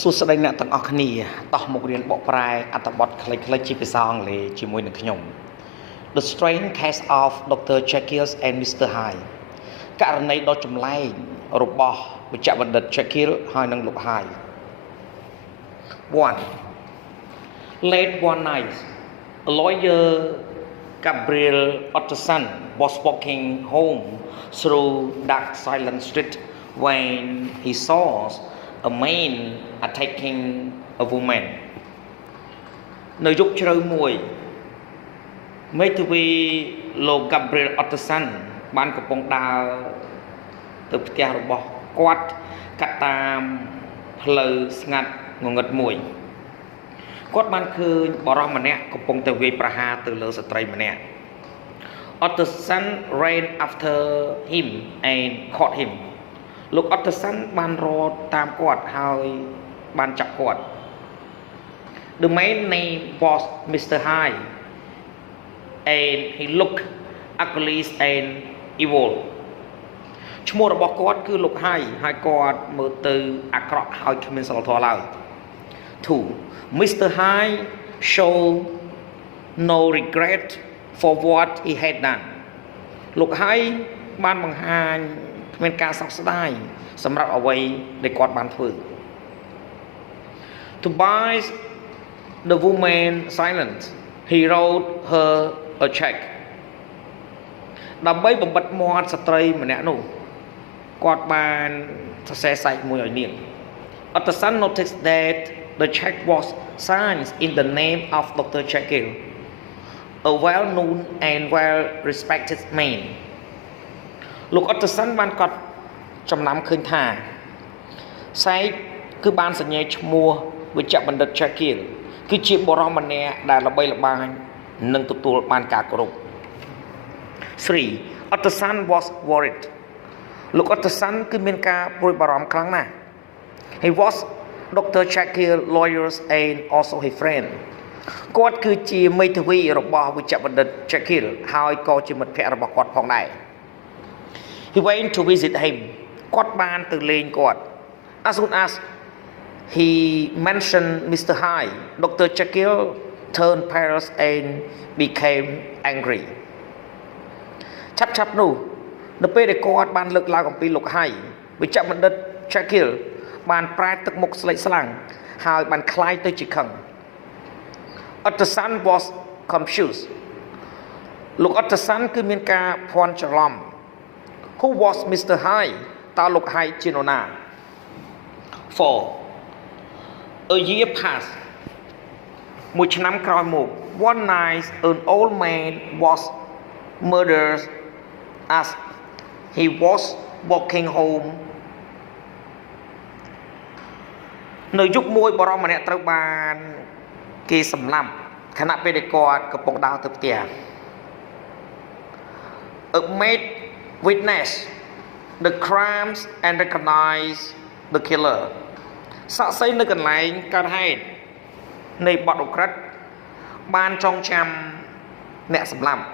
សួស្តីអ្នកទាំងអស់គ្នាតោះមករៀនបកប្រែអត្ថបទខ្លីៗជាភាសាអង់គ្លេសជាមួយនឹងខ្ញុំ The Strange Case of Dr. Jekyll and Mr. Hyde ករណីដ៏ចម្លែករបស់វេជ្ជបណ្ឌិត Jekyll ហើយនិងលោក Hyde 1. Late one night, a lawyer Gabriel Utterson was walking home through dark silent street when he saw a man attacking a woman នៅយប់ជ្រៅមួយមេធាវីលោក Gabriel Utterson បានកំពុងដើរទៅផ្ទះរបស់គាត់កាត់តាមផ្លូវស្ងាត់ងងឹតមួយគាត់បានឃើញបរិសម្នាក់កំពុងតែវាយប្រហារទៅលើស្ត្រីម្នាក់ Utterson ran after him and caught him លោក Utterson បានរត់តាមគាត់ហើយបានចាប់គាត់ The man's name was Mr. Hyde and he looked ugly and evil ឈ្មោះរបស់គាត់គឺលោក Hyde ហើយគាត់មើលទៅអាក្រក់ហើយគ្មានសិលធម៌ឡើយ 2. Mr. Hyde showed no regret for what he had done លោក Hyde បានបង្ហាញគ្មានការសោកស្ដាយសម្រាប់អ្វីដែលគាត់បានធ្វើ To buy the woman silent he wrote her a check ដើម្បីបំបិតមាត់ស្ត្រីម្នាក់នោះគាត់បានសរសេរសាច់មួយឲ្យនាង Utterson noticed that the check was signed in the name of Dr. Jekyll a well-known and well-respected man លោក Utterson បានកត់ចំណាំឃើញថាសាច់គឺបានសញ្ញាឈ្មោះវេជ្ជបណ្ឌិត Jekyll គឺជាបុរសម្នាក់ដែលល្បីល្បាញនិងទទួលបានការគោរព 3. Utterson was worried លោក Utterson គឺមានការព្រួយបារម្ភខ្លាំងណាស់ He was Dr. Jekyll lawyers and also his friend គាត់គឺជាមេធាវីរបស់វេជ្ជបណ្ឌិត Jekyll ហើយក៏ជាមិត្តភក្តិរបស់គាត់ផងដែរ He went to visit him គាត់បានទៅលេងគាត់ As soon as he mentioned Mr. Hyde Dr. Jekyll turned pale and became angry ឆាប់នោះនៅពេលដែលគាត់បានលើកឡើងអំពីលោក Hyde វេជ្ជបណ្ឌិត Jekyll បានប្រែទឹកមុខស្លេកស្លាំងហើយបានคล้ายទៅជាខឹង Utterson was confused លោក Utterson គឺមានការភ័ន្តច្រឡំ Who was Mr. Hyde តើលោក Hyde ជានរណា 4. A year passed មួយឆ្នាំក្រោយមក One night an old man was murdered as he was walking home នៅយប់មួយបរិសម្នាក់ត្រូវបានគេសម្លាប់ខណៈពេលដែលគាត់កំពុងដើរទៅផ្ទះ A maid witness the crimes and recognize the killer សាក្សីនៅកន្លែងកើតហេតុនៃបទឧក្រិដ្ឋបានចងចាំអ្នកសម្លាប់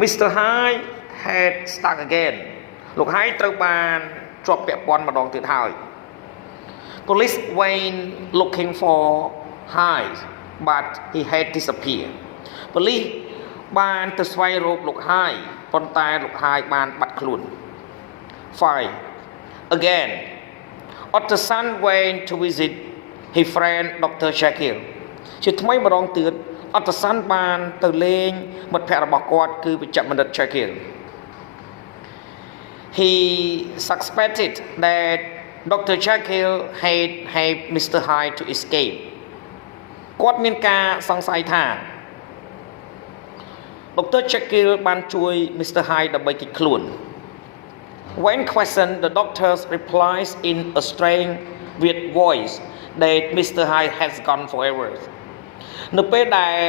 Mr. Hyde had struck again លោក Hyde ត្រូវបានជាប់ពាក់ព័ន្ធម្ដងទៀតហើយ Police went looking for Hyde but he had disappeared ប៉ូលីសបានទៅស្វែងរកលោក Hyde ប៉ុន្តែលោក Hyde បានបាត់ខ្លួន 5. Again Utterson went to visit his friend Dr. Jekyll ជាថ្មីម្ដងទៀត Utterson បានទៅលេងមិត្តភក្តិរបស់គាត់គឺវេជ្ជបណ្ឌិត Jekyll He suspected that Dr. Jekyll had helped Mr. Hyde to escape គាត់មានការសង្ស័យថា Dr. Jekyll បានជួយ Mr. Hyde ដើម្បីគេចខ្លួន When questioned the doctor replies in a strange weird voice that Mr. Hyde has gone forever នៅពេលដែល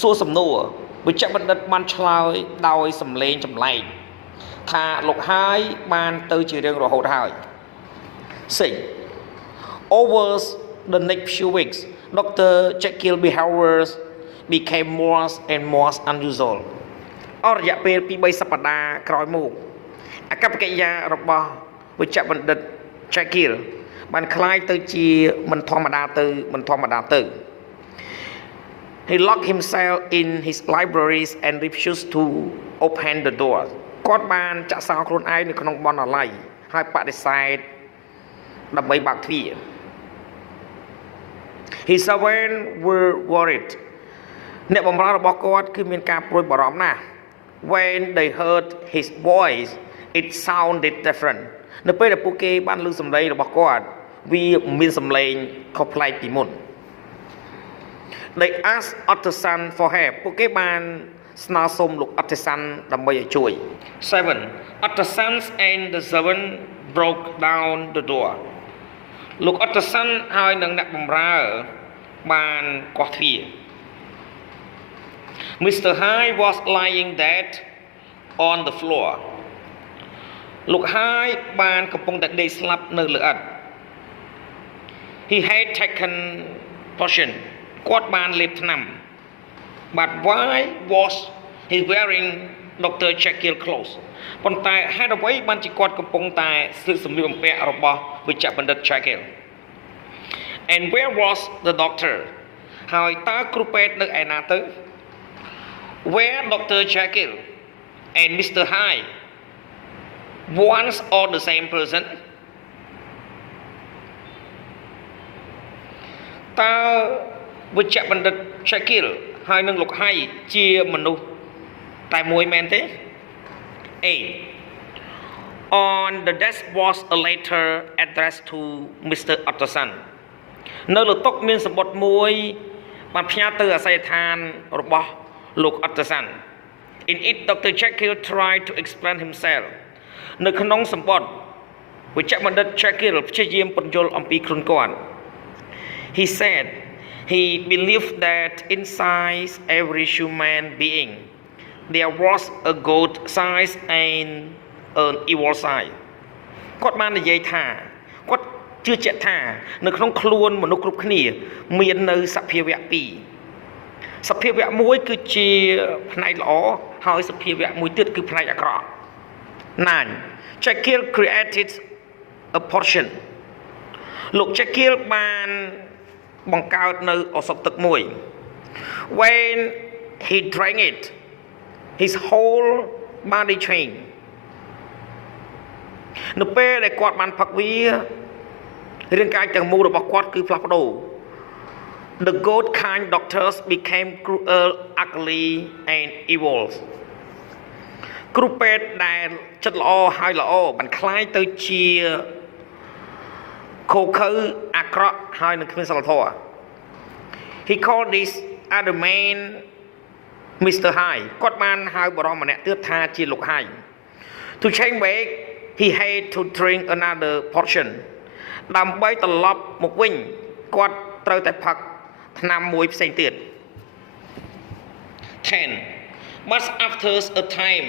សួរសំណួរវេជ្ជបណ្ឌិតបានឆ្លើយដោយសំឡេងចម្លែកថាលោក Hyde បានទៅជារឿងរហូតហើយ 6. Over the next few weeks Dr. Jekyll behaviors became more and more unusual អស់រយៈពេលពី3សប្តាហ៍ក្រោយមក អាកប្បកិរិយារបស់វេជ្ជបណ្ឌិត Jekyll បានคล้ายទៅជាមិនធម្មតាទៅ He locked himself in his libraries and refused to open the door គាត់បានចាក់សោខ្លួនឯងនៅក្នុងបណ្ណាល័យហើយបដិសេធដើម្បីបើកទ្វារ His servants were worried អ្នកបម្រើរបស់គាត់គឺមានការព្រួយបារម្ភណាស់ When they heard his voice it sounded different នៅពេលដែលពួកគេបានឮសំឡេងរបស់គាត់វាមានសំឡេងខុសប្លែកពីមុន They asked Utterson for help ពួកគេបានស្នើសុំលោក Utterson ដើម្បីឲ្យជួយ 7 Utterson and the servant broke down the door លោក Utterson ហើយនិងអ្នកបម្រើបានកោះទ្វារ Mr. Hyde was lying dead on the floor លោក Hyde បានកំពុងតែដេកស្លាប់នៅលើឥដ្ឋ He had taken potion គាត់បានលេបថ្នាំ But why was he wearing Dr. Jekyll clothes ប៉ុន្តែហេតុអ្វីបានជាគាត់កំពុងតែស្លៀកសម្លៀកបំពាក់របស់វេជ្ជបណ្ឌិត Jekyll And where was the doctor ហើយតើគ្រូពេទ្យនៅឯណាទៅ Where Dr. Jekyll and Mr. Hyde once or the same person តើវេជ្ជបណ្ឌិត Jekyll ហើយនឹងលោក Hyde ជាមនុស្សតែមួយមែនទេ 8 On the desk was a letter addressed to Mr. Utterson នៅលើតុមានសម្បត្តិមួយបានផ្ញើទៅអាស័យដ្ឋានរបស់លោក Utterson In it Dr. Jekyll tried to explain himself នៅក្នុងសម្បត្តិវេជ្ជបណ្ឌិត Jekyll ព្យាយាមពន្យល់អំពីខ្លួនគាត់ He said he believed that inside every human being there was a good side and an evil side គាត់បាននិយាយថាគាត់ជឿជាក់ថានៅក្នុងខ្លួនមនុស្សគ្រប់គ្នាមាននៅសភាវៈពីរសភាវៈមួយគឺជាផ្នែកល្អហើយសភាវៈមួយទៀតគឺផ្នែកអាក្រក់ 9 Jekyll created a portion លោក Jekyll បានបង្កើតនៅឱសថទឹកមួយ When he drank it his whole body changed នៅពេលដែលគាត់បានផឹកវារាងកាយទាំងមូលរបស់គាត់គឺផ្លាស់ប្ដូរ The good kind doctors became cruel, ugly and evil គ្រូពេទ្យដែលចិត្តល្អហើយល្អបានคล้ายទៅជាខូខើអាក្រក់ហើយនឹងគ្មានសិលធម៌ He called this other man Mr. Hyde គាត់បានហៅបរិមម្នាក់ទៀតថាជាលោក Hyde To change back he had to drink another portion ដើម្បីត្រឡប់មកវិញគាត់ត្រូវតែផឹកថ្នាំមួយផ្សេងទៀត 10 But after a time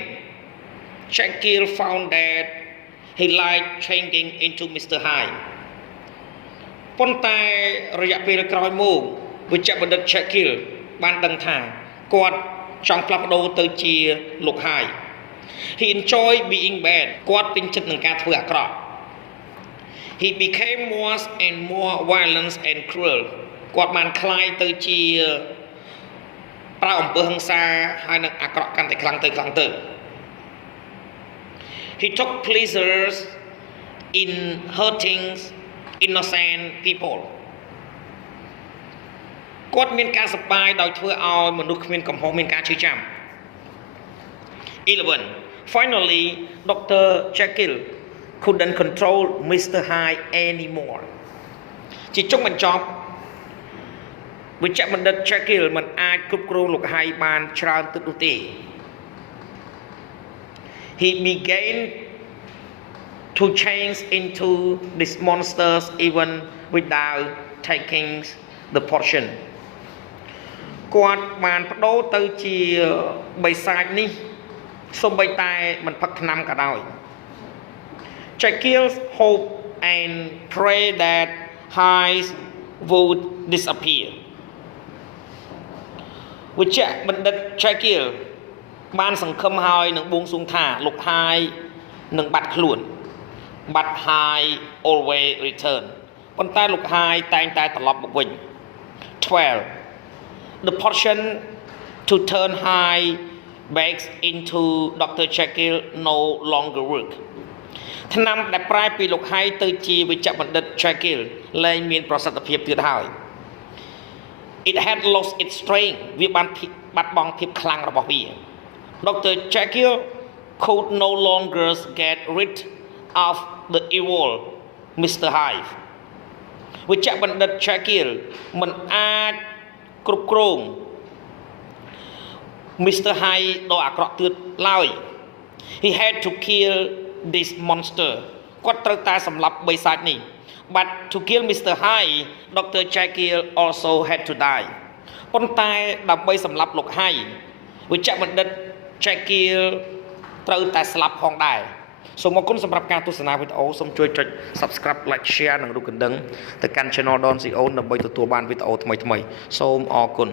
Jekyll found that he liked changing into Mr. Hyde ប៉ុន្តែរយៈពេលក្រោយមកវេជ្ជបណ្ឌិត Jekyll បានដឹងថាគាត់ចង់ផ្លាស់ប្ដូរទៅជាលោក Hyde He enjoyed being bad គាត់ពេញចិត្តនឹងការធ្វើអាក្រក់ He became more and more violent and cruel គាត់បានคล้ายទៅជាប្រើអំពើហិង្សាហើយនឹងអាក្រក់កាន់តែខ្លាំងទៅ He took pleasures in hurting innocent people គាត់មានការសប្បាយដោយធ្វើឲ្យមនុស្សគ្មានកំហុសមានការឈឺចាំ 11 Finally Dr. Jekyll couldn't control Mr. Hyde anymore ជាចុងបញ្ចប់វេជ្ជបណ្ឌិត Jekyll មិនអាចគ្រប់គ្រងលោក Hyde បានច្រើនទឹកនោះទេ He began to change into these monsters even without taking the portion គាត់បានបដូរទៅជាបិសាចនេះសូម្បីតែមិនផឹកថ្នាំក៏ដោយ Jekyll hoped and prayed that Hyde would disappear វេជ្ជបណ្ឌិត Jekyll បានសង្ឃឹមហើយនឹងបួងសួងថាលោក Hyde នឹងបាត់ខ្លួន but Hyde always return ប៉ុន្តែលោក Hyde តែងតែត្រឡប់មកវិញ 12 the portion to turn Hyde back into Dr. Jekyll no longer work ថ្នាំដែលប្រែពីលោក Hyde ទៅជាវេជ្ជបណ្ឌិត Jekyll លែងមានប្រសិទ្ធភាពទៀតហើយ it had lost its strength វាបានបាត់បង់ភាពខ្លាំងរបស់វា Dr. Jekyll could no longer get rid of the evil Mr. Hyde វេជ្ជបណ្ឌិត Jekyll មិនអាចគ្រប់គ្រង Mr. Hyde ដ៏អាក្រក់ទៀតឡើយ he had to kill this monster គាត់ត្រូវតែសម្លាប់បិសាចនេះ but to kill Mr. Hyde Dr. Jekyll also had to die ប៉ុន្តែដើម្បីសម្លាប់លោក Hyde វេជ្ជបណ្ឌិត Jekyll ត្រូវតែស្លាប់ផងដែរ សូមអរគុណសម្រាប់ការទស្សនាវីដេអូសូមជួយចុច Subscribe Like Share និងរូបកណ្ដឹងទៅកាន់ Channel Don CO ដើម្បីទទួលបានវីដេអូថ្មីៗសូមអរគុណ